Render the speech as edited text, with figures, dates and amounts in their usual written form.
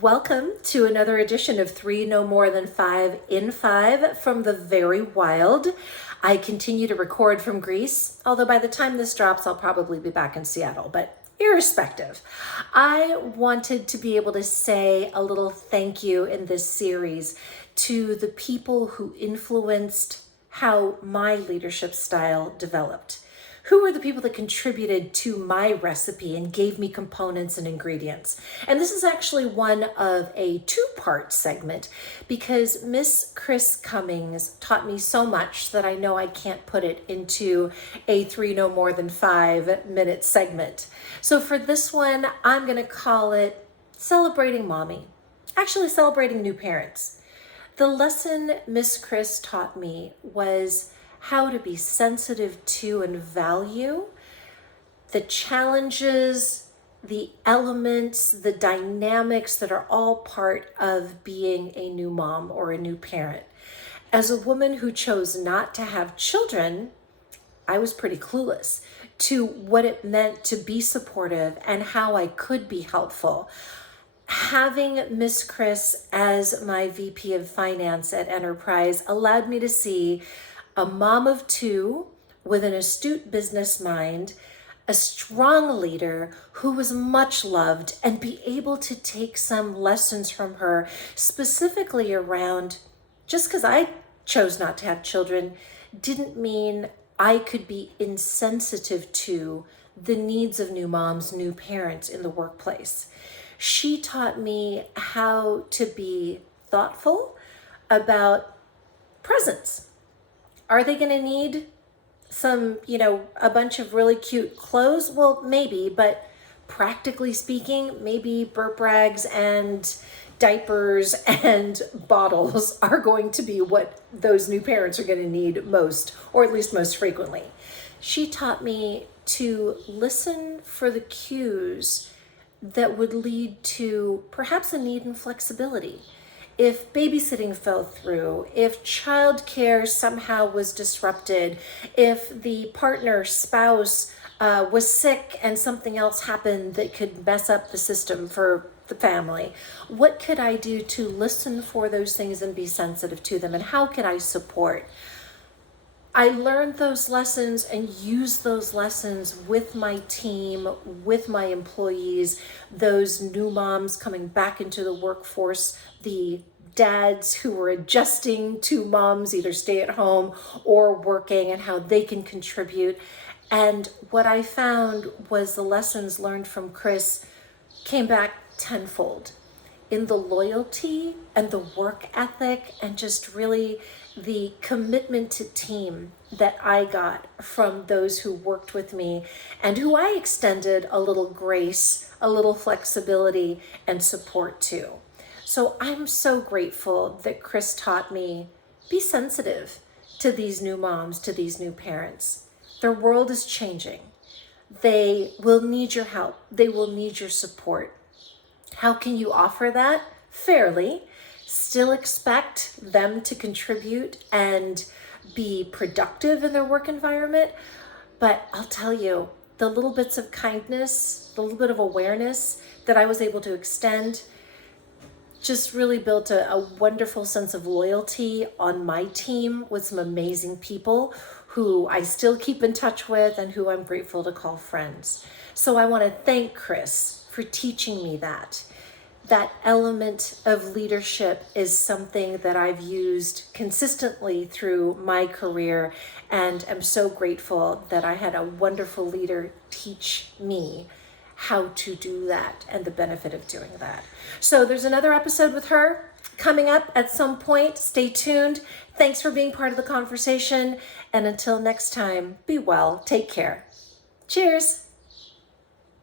Welcome to another edition of 3 No More Than 5 in 5 from the very wild. I continue to record from Greece, although by the time this drops, I'll probably be back in Seattle, but irrespective. I wanted to be able to say a little thank you in this series to the people who influenced how my leadership style developed. Who were the people that contributed to my recipe and gave me components and ingredients? And this is actually one of a two-part segment because Miss Chris Cummings taught me so much that I know I can't put it into a 3 no more than 5 minute segment. So for this one, I'm going to call it Celebrating Mommy. Actually, celebrating new parents. The lesson Miss Chris taught me was how to be sensitive to and value the challenges, the elements, the dynamics that are all part of being a new mom or a new parent. As a woman who chose not to have children, I was pretty clueless to what it meant to be supportive and how I could be helpful. Having Miss Chris as my VP of Finance at Enterprise allowed me to see a mom of two with an astute business mind, a strong leader who was much loved, and be able to take some lessons from her, specifically around just because I chose not to have children didn't mean I could be insensitive to the needs of new moms, new parents in the workplace. She taught me how to be thoughtful about presence. Are they going to need some, a bunch of really cute clothes? Well, maybe, but practically speaking, maybe burp rags and diapers and bottles are going to be what those new parents are going to need most, or at least most frequently. She taught me to listen for the cues that would lead to perhaps a need in flexibility. If babysitting fell through, if childcare somehow was disrupted, if the partner, spouse was sick and something else happened that could mess up the system for the family, what could I do to listen for those things and be sensitive to them? And how could I support? I learned those lessons and used those lessons with my team, with my employees, those new moms coming back into the workforce, the dads who were adjusting to moms either stay at home or working and how they can contribute. And what I found was the lessons learned from Chris came back tenfold in the loyalty and the work ethic and just really the commitment to team that I got from those who worked with me and who I extended a little grace, a little flexibility and support to. So I'm so grateful that Chris taught me, be sensitive to these new moms, to these new parents. Their world is changing. They will need your help. They will need your support. How can you offer that fairly? Still expect them to contribute and be productive in their work environment. But I'll tell you, the little bits of kindness, the little bit of awareness that I was able to extend just really built a wonderful sense of loyalty on my team with some amazing people who I still keep in touch with and who I'm grateful to call friends. So I want to thank Chris for teaching me that. That element of leadership is something that I've used consistently through my career, and I'm so grateful that I had a wonderful leader teach me how to do that and the benefit of doing that. So there's another episode with her coming up at some point. Stay tuned. Thanks for being part of the conversation. And until next time, be well, take care. Cheers.